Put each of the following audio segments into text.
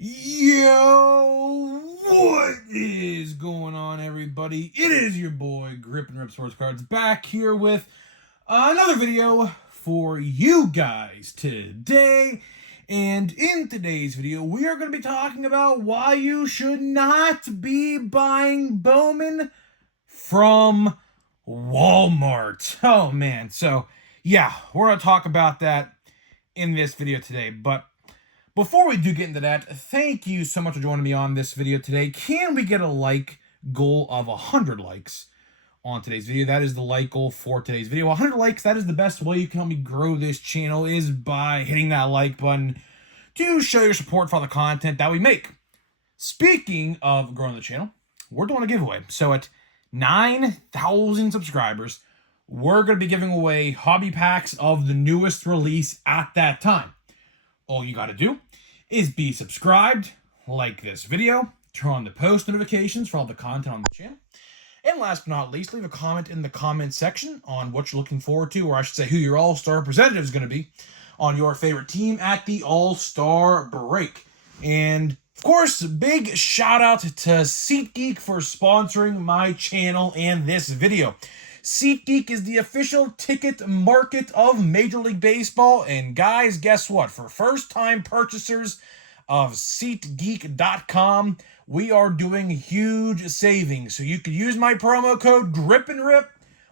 Yo, what is going on, everybody? It is your boy, Grip and Rip Sports Cards, back here with another video for you guys today. And in today's video, we are going to be talking about why you should not be buying Bowman from Walmart. Oh, man. So, yeah, we're going to talk about that in this video today. But before we do get into that, thank you so much for joining me on this video today. Can we get a like goal of 100 likes on today's video? That is the like goal for today's video. 100 likes, that is the best way you can help me grow this channel, is by hitting that like button to show your support for the content that we make. Speaking of growing the channel, we're doing a giveaway. So at 9,000 subscribers, we're going to be giving away hobby packs of the newest release at that time. All you got to do is be subscribed, like this video, turn on the post notifications for all the content on the channel, and last but not least, leave a comment in the comment section on what you're looking forward to, or I should say who your all-star representative is going to be on your favorite team at the all-star break. And of course, big shout out to SeatGeek for sponsoring my channel and this video. SeatGeek is the official ticket market of Major League Baseball, and guys, guess what? For first-time purchasers of SeatGeek.com, we are doing huge savings. So you could use my promo code GRIPANDRIP,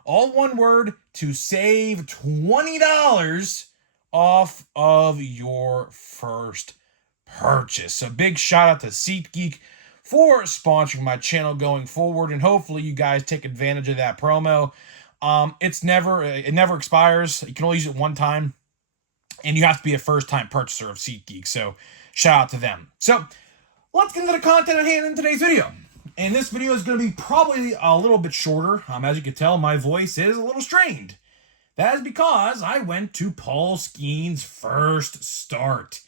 all one word, to save $20 off of your first purchase. So big shout out to SeatGeek for sponsoring my channel going forward, and hopefully you guys take advantage of that promo. It never expires. You can only use it one time, and you have to be a first-time purchaser of SeatGeek, so shout out to them. So let's get into the content at hand in today's video. And this video is going to be probably a little bit shorter. As you can tell, my voice is a little strained. That is because I went to Paul Skeens' first start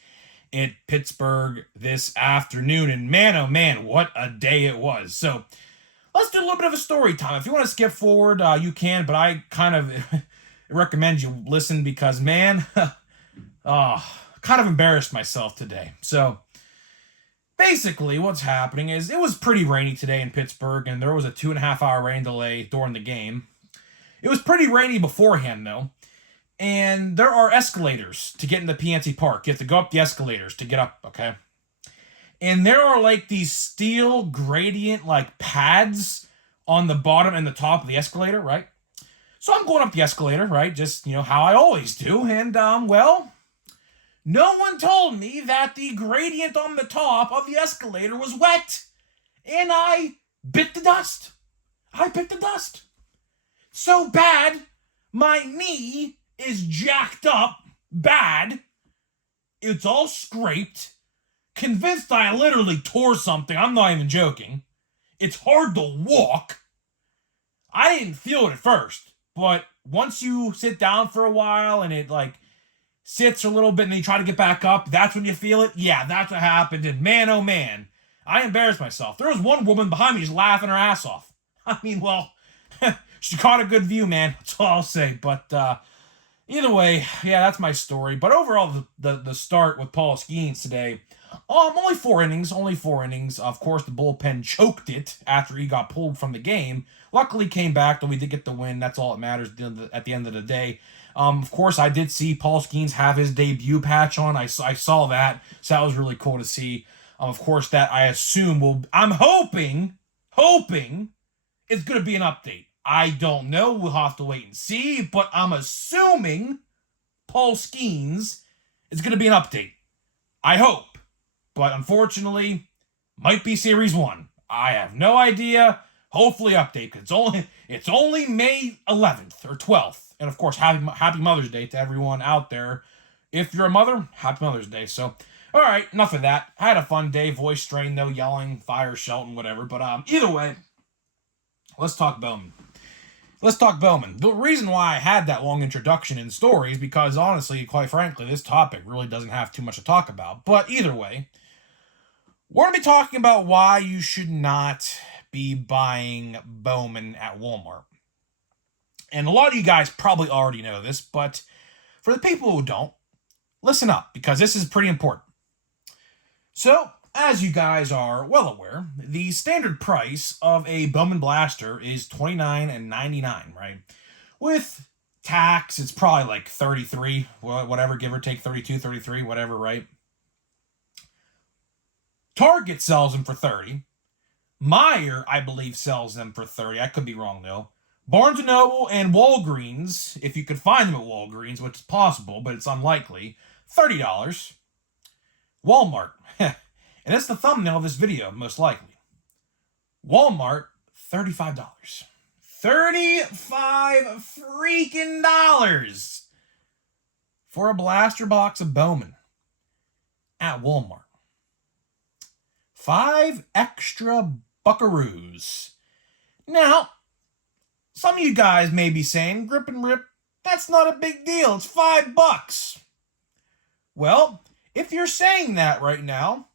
at Pittsburgh this afternoon, and man, oh man, what a day it was. So let's do a little bit of a story time. If you want to skip forward, you can, but I kind of recommend you listen because, man, kind of embarrassed myself today. So basically what's happening is it was pretty rainy today in Pittsburgh, and there was a 2.5-hour rain delay during the game. It was pretty rainy beforehand, though. And there are escalators to get into PNC Park. You have to go up the escalators to get up, okay? And there are like these steel gradient like pads on the bottom and the top of the escalator, right? So I'm going up the escalator, right? Just, how I always do. And, well, no one told me that the gradient on the top of the escalator was wet. And I bit the dust. So bad, my knee is jacked up bad. It's all scraped. Convinced I literally tore something. I'm not even joking. It's hard to walk. I didn't feel it at first, but once you sit down for a while and it like sits a little bit and then you try to get back up, that's when you feel it. Yeah, that's what happened. And man, oh man, I embarrassed myself. There was one woman behind me just laughing her ass off. I mean, well, she caught a good view, man. That's all I'll say. But either way, yeah, that's my story. But overall, the start with Paul Skeens today, only four innings. Of course, the bullpen choked it after he got pulled from the game. Luckily, came back, though we did get the win. That's all that matters at the end of the day. Of course, I did see Paul Skeens have his debut patch on. I saw that, so that was really cool to see. Of course, that I assume I'm hoping it's going to be an update. I don't know. We'll have to wait and see, but I'm assuming Paul Skeens is going to be an update. I hope. But unfortunately, might be Series 1. I have no idea. Hopefully update, because it's only May 11th or 12th. And of course, happy Mother's Day to everyone out there. If you're a mother, happy Mother's Day. So, all right, enough of that. I had a fun day. Voice strain, though, yelling, fire, shouting, whatever. But either way, let's talk Bowman. The reason why I had that long introduction in the story is because, honestly, quite frankly, this topic really doesn't have too much to talk about. But either way, we're going to be talking about why you should not be buying Bowman at Walmart. And a lot of you guys probably already know this, but for the people who don't, listen up, because this is pretty important. So, As you guys are well aware, the standard price of a Bowman blaster is $29.99, right? With tax, it's probably like 33, whatever, give or take 32, 33, whatever, right? Target sells them for 30. Meijer, I believe, sells them for 30. I could be wrong, though. Barnes & Noble and Walgreens, if you could find them at Walgreens, which is possible, but it's unlikely, $30. Walmart, and it's the thumbnail of this video, most likely. Walmart, $35. $35 freaking dollars for a blaster box of Bowman at Walmart. 5 extra buckaroos. Now, some of you guys may be saying, Grip and Rip, that's not a big deal. It's $5. Well, if you're saying that right now,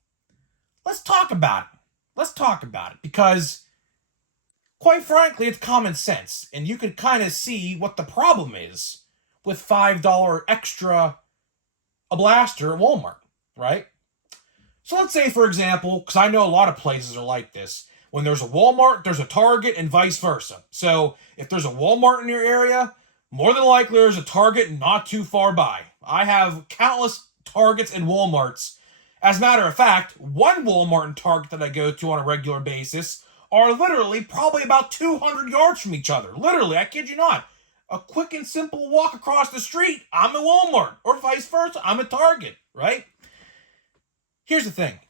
let's talk about it. Let's talk about it, because quite frankly, it's common sense, and you can kind of see what the problem is with $5 extra a blaster at Walmart, right? So let's say, for example, because I know a lot of places are like this, when there's a Walmart, there's a Target, and vice versa. So if there's a Walmart in your area, more than likely there's a Target not too far by. I have countless Targets and Walmarts. As a matter of fact, one Walmart and Target that I go to on a regular basis are literally probably about 200 yards from each other. Literally, I kid you not. A quick and simple walk across the street, I'm at Walmart. Or vice versa, I'm at Target, right? Here's the thing.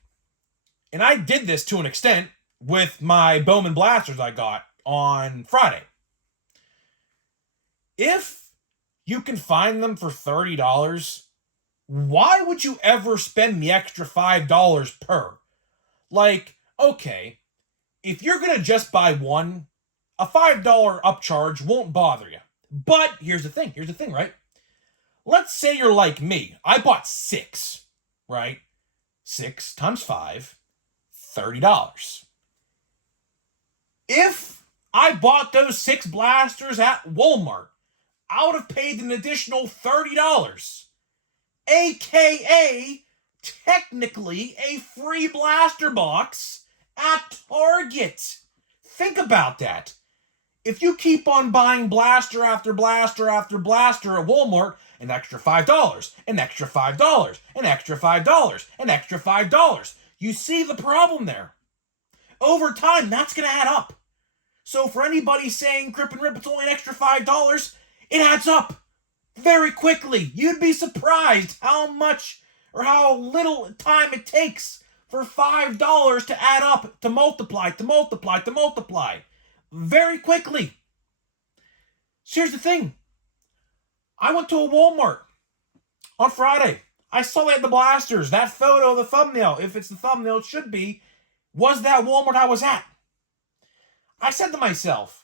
And I did this to an extent with my Bowman blasters I got on Friday. If you can find them for $30, why would you ever spend the extra $5 per? Like, okay, if you're going to just buy one, a $5 upcharge won't bother you. But here's the thing, right? Let's say you're like me. I bought 6, right? 6 times 5, $30. If I bought those 6 blasters at Walmart, I would have paid an additional $30. AKA, technically, a free blaster box at Target. Think about that. If you keep on buying blaster after blaster after blaster at Walmart, an extra $5, an extra $5, an extra $5, an extra $5. You see the problem there. Over time, that's going to add up. So for anybody saying, Grip and Rip, it's only an extra $5, it adds up very quickly. You'd be surprised how much or how little time it takes for $5 to add up, to multiply. Very quickly. So here's the thing. I went to a Walmart on Friday. I saw they had the blasters. That photo, the thumbnail, if it's the thumbnail, it should be, was that Walmart I was at. I said to myself,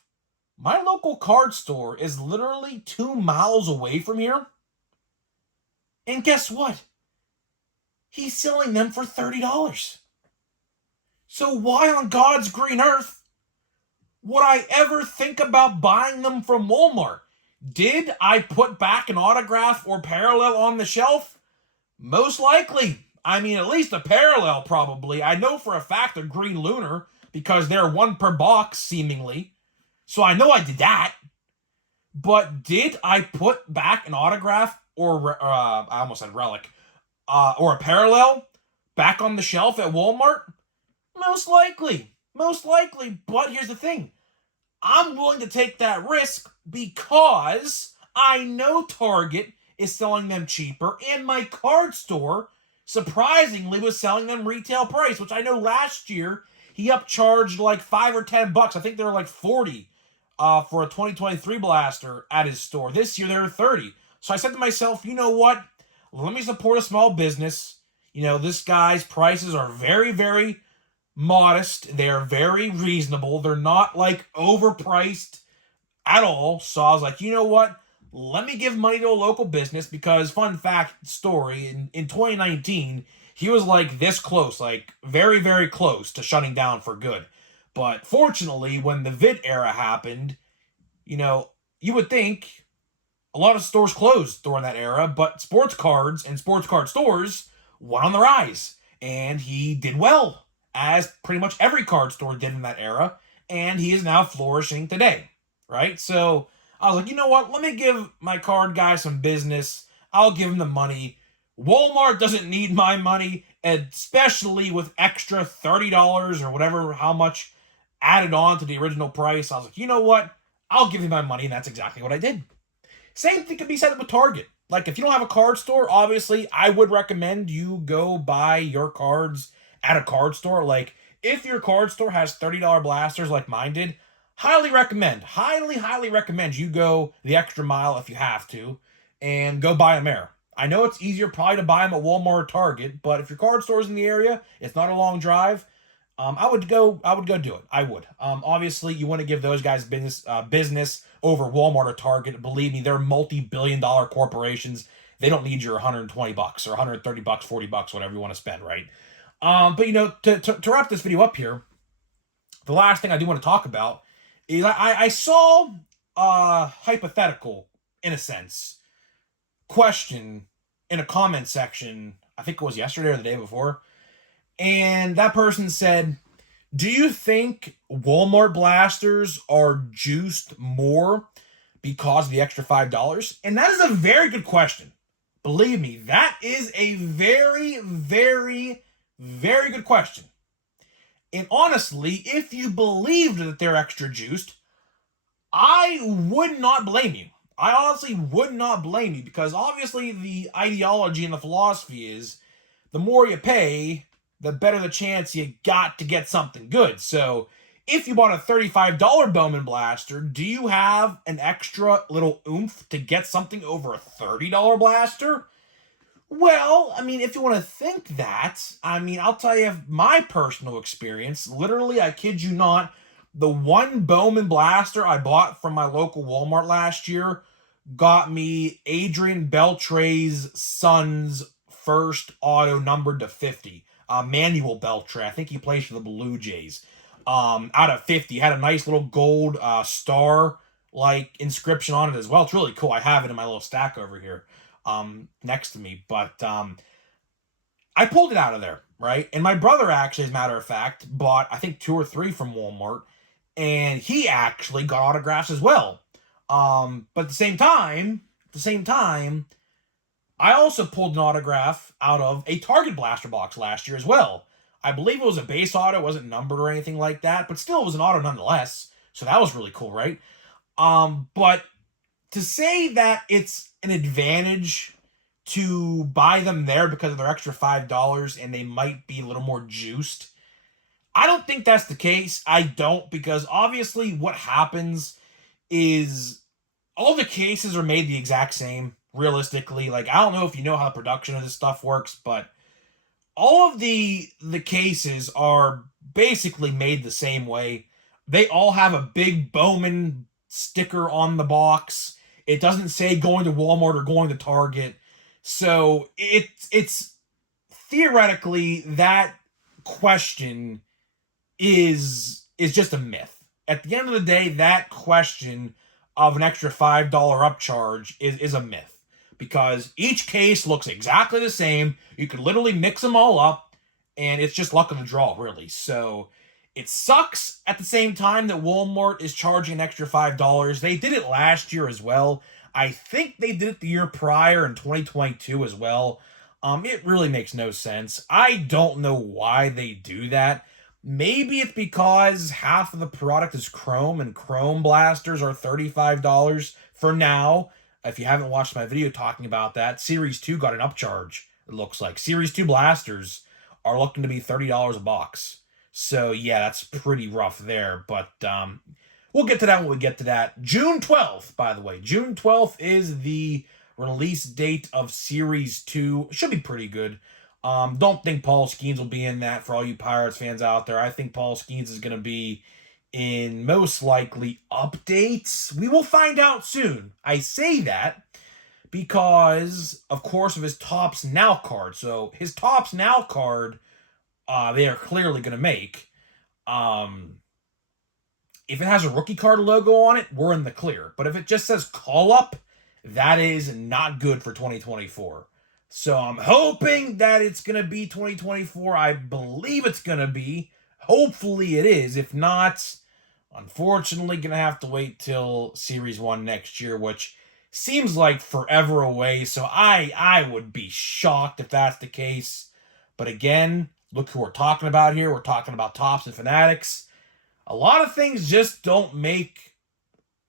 my local card store is literally 2 miles away from here. And guess what? He's selling them for $30. So why on God's green earth would I ever think about buying them from Walmart? Did I put back an autograph or parallel on the shelf? Most likely. I mean, at least a parallel, probably. I know for a fact they're Green Lunar, because they're 1 per box, seemingly. So I know I did that. But did I put back an autograph, or I almost said relic, or a parallel back on the shelf at Walmart? Most likely. But here's the thing. I'm willing to take that risk because I know Target is selling them cheaper, and my card store, surprisingly, was selling them retail price, which I know last year he upcharged like $5 or $10. I think they were like 40 for a 2023 blaster at his store. This year they were 30. So I said to myself, you know what? Let me support a small business. You know, this guy's prices are very, very modest. They're very reasonable. They're not like overpriced at all. So I was like, you know what? Let me give money to a local business, because fun fact story, in 2019, he was like this close, like very, very close to shutting down for good. But fortunately, when the vid era happened, you know, you would think a lot of stores closed during that era, but sports cards and sports card stores went on the rise. and he did well, as pretty much every card store did in that era, and he is now flourishing today, right? So I was like, you know what? Let me give my card guy some business. I'll give him the money. Walmart doesn't need my money, especially with extra $30 or whatever, how much added on to the original price. I was like, you know what? I'll give him my money, and that's exactly what I did. Same thing can be said with Target. Like, if you don't have a card store, obviously, I would recommend you go buy your cards at a card store. Like, if your card store has $30 blasters like mine did, highly recommend, highly recommend you go the extra mile if you have to and go buy them there. I know it's easier probably to buy them at Walmart or Target, but if your card store's in the area, it's not a long drive, I would go do it. I would. Obviously, you want to give those guys business over Walmart or Target. Believe me, they're multi-billion-dollar corporations. They don't need your $120 or $130, $40, whatever you want to spend, right? But you know, to wrap this video up here, the last thing I do want to talk about is I saw a hypothetical, in a sense, question in a comment section. I think it was yesterday or the day before. And that person said, do you think Walmart blasters are juiced more because of the extra $5? And that is a very good question. Believe me, that is a very good question. And honestly, if you believed that they're extra juiced, I would not blame you. I honestly would not blame you, because obviously the ideology and the philosophy is the more you pay, the better the chance you got to get something good. So if you bought a $35 Bowman blaster, do you have an extra little oomph to get something over a $30 blaster? Well, I mean, if you want to think that, I mean, I'll tell you my personal experience. Literally, I kid you not, the one Bowman blaster I bought from my local Walmart last year got me Adrian Beltre's son's first auto numbered to 50. Manuel Beltre. I think he plays for the Blue Jays. Out of 50. Had a nice little gold star like inscription on it as well. It's really cool. I have it in my little stack over here next to me. But I pulled it out of there, right? And my brother actually, as a matter of fact, bought I think 2 or 3 from Walmart, and he actually got autographs as well. But at the same time, I also pulled an autograph out of a Target blaster box last year as well. I believe it was a base auto. It wasn't numbered or anything like that, but still it was an auto nonetheless. So that was really cool, right? But to say that it's an advantage to buy them there because of their extra $5 and they might be a little more juiced, I don't think that's the case. I don't, because obviously what happens is all the cases are made the exact same. Realistically, like, I don't know if you know how the production of this stuff works, but all of the cases are basically made the same way. They all have a big Bowman sticker on the box. It doesn't say going to Walmart or going to Target. So it's theoretically, that question is just a myth. At the end of the day, that question of an extra $5 upcharge is a myth, because each case looks exactly the same. You could literally mix them all up, and it's just luck of the draw, really. So it sucks at the same time that Walmart is charging an extra $5. They did it last year as well. I think they did it the year prior in 2022 as well. It really makes no sense. I don't know why they do that. Maybe it's because half of the product is chrome, and chrome blasters are $35 for now. If you haven't watched my video talking about that, Series 2 got an upcharge, it looks like. Series 2 blasters are looking to be $30 a box. So, yeah, that's pretty rough there. But we'll get to that when we get to that. June 12th, by the way. June 12th is the release date of Series 2. Should be pretty good. Don't think Paul Skeens will be in that for all you Pirates fans out there. I think Paul Skeens is going to be in most likely updates. We will find out soon. I say that because, of course, of his Topps Now card. So his Topps Now card, they are clearly going to make. If it has a rookie card logo on it, we're in the clear. But if it just says call up, that is not good for 2024. So I'm hoping that it's going to be 2024. I believe it's going to be. Hopefully it is. If not, unfortunately, going to have to wait till Series 1 next year, which seems like forever away. So I would be shocked if that's the case. But again, look who we're talking about here. We're talking about Topps and Fanatics. A lot of things just don't make,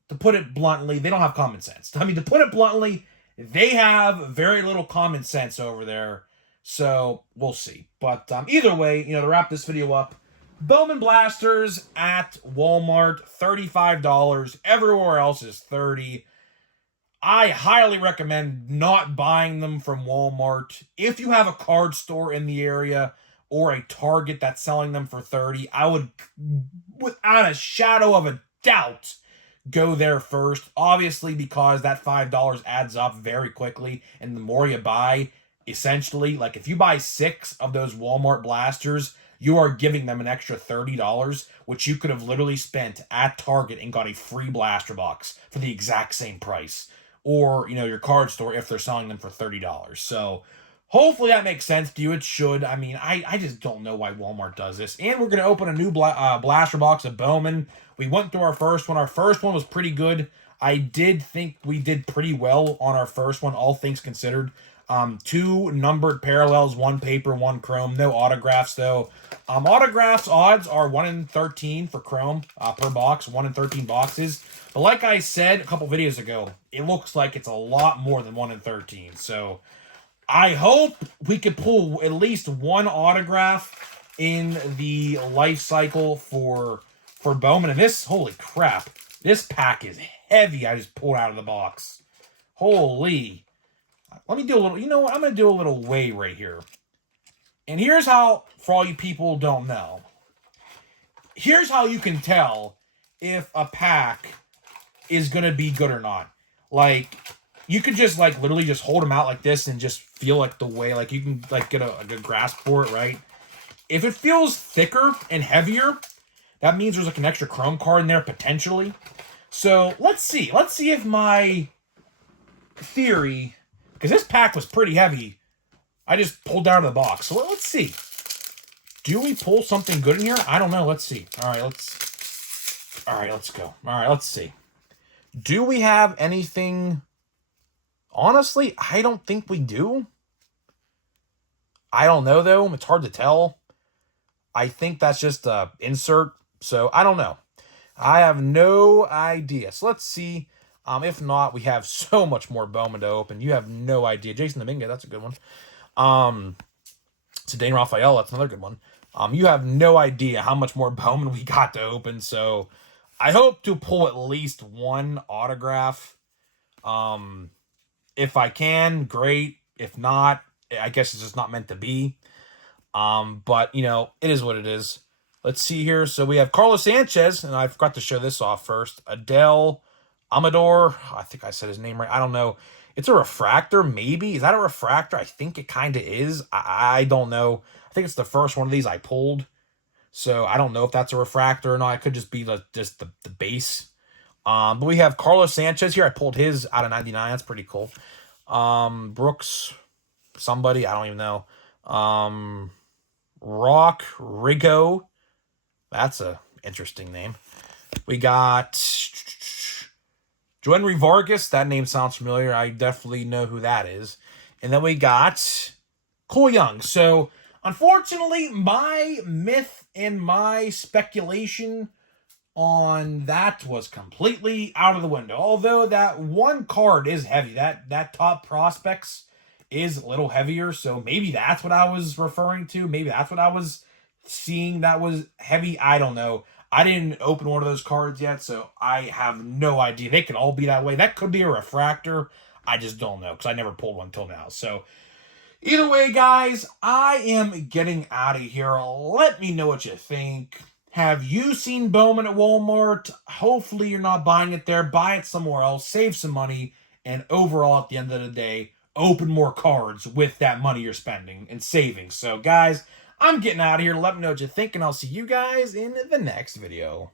to put it bluntly, they don't have common sense. I mean, to put it bluntly, they have very little common sense over there. So we'll see. But either way, to wrap this video up, Bowman Blasters at Walmart, $35. Everywhere else is $30. I highly recommend not buying them from Walmart. If you have a card store in the area or a Target that's selling them for $30, I would, without a shadow of a doubt, go there first. Obviously, because that $5 adds up very quickly, and the more you buy, essentially, like if you buy 6 of those Walmart blasters, you are giving them an extra $30, which you could have literally spent at Target and got a free blaster box for the exact same price. Or, your card store if they're selling them for $30. So, hopefully that makes sense to you. It should. I mean, I just don't know why Walmart does this. And we're going to open a new blaster box of Bowman. We went through our first one. Our first one was pretty good. I did think we did pretty well on our first one, all things considered. 2 numbered parallels, 1 paper, 1 chrome. No autographs, though. Autographs odds are 1 in 13 for chrome per box, 1 in 13 boxes. But like I said a couple videos ago, it looks like it's a lot more than 1 in 13. So I hope we could pull at least 1 autograph in the life cycle for Bowman. And this, holy crap, this pack is heavy. I just pulled out of the box. Holy. Let me do a little, you know what? I'm going to do a little weigh right here. And here's how, for all you people who don't know, here's how you can tell if a pack is going to be good or not. Like, you could just, literally just hold them out like this and just feel, the way, you can, get a good grasp for it, right? If it feels thicker and heavier, that means there's, an extra chrome card in there, potentially. So, let's see. Let's see if my theory, because this pack was pretty heavy, I just pulled out of the box. So, let's see. Do we pull something good in here? I don't know. Let's see. All right, let's go. All right, let's see. Do we have anything? Honestly, I don't think we do. I don't know, though. It's hard to tell. I think that's just an insert. So, I don't know. I have no idea. So, let's see. If not, we have so much more Bowman to open. You have no idea. Jason Dominguez, that's a good one. So, Dane Raphael, that's another good one. You have no idea how much more Bowman we got to open. So, I hope to pull at least 1 autograph. If I can, great. If not, I guess it's just not meant to be. But, it is what it is. Let's see here. So we have Carlos Sanchez, and I forgot to show this off first. Adele Amador. I think I said his name right. I don't know. It's a refractor, maybe. Is that a refractor? I think it kind of is. I don't know. I think it's the first one of these I pulled. So I don't know if that's a refractor or not. It could just be just the base. But we have Carlos Sanchez here. I pulled his out of 99. That's pretty cool. Brooks, somebody, I don't even know. Rock Rigo. That's a interesting name. We got Joenry Vargas. That name sounds familiar. I definitely know who that is. And then we got Cole Young. So, unfortunately, my myth and my speculation on that was completely out of the window. Although that 1 card is heavy. That top prospects is a little heavier. So maybe that's what I was referring to. Maybe that's what I was seeing that was heavy. I don't know. I didn't open one of those cards yet, so I have no idea. They could all be that way. That could be a refractor. I just don't know because I never pulled one until now. So either way, guys, I am getting out of here. Let me know what you think. Have you seen Bowman at Walmart? Hopefully you're not buying it there. Buy it somewhere else. Save some money. And overall, at the end of the day, open more cards with that money you're spending and saving. So, guys, I'm getting out of here. Let me know what you think, and I'll see you guys in the next video.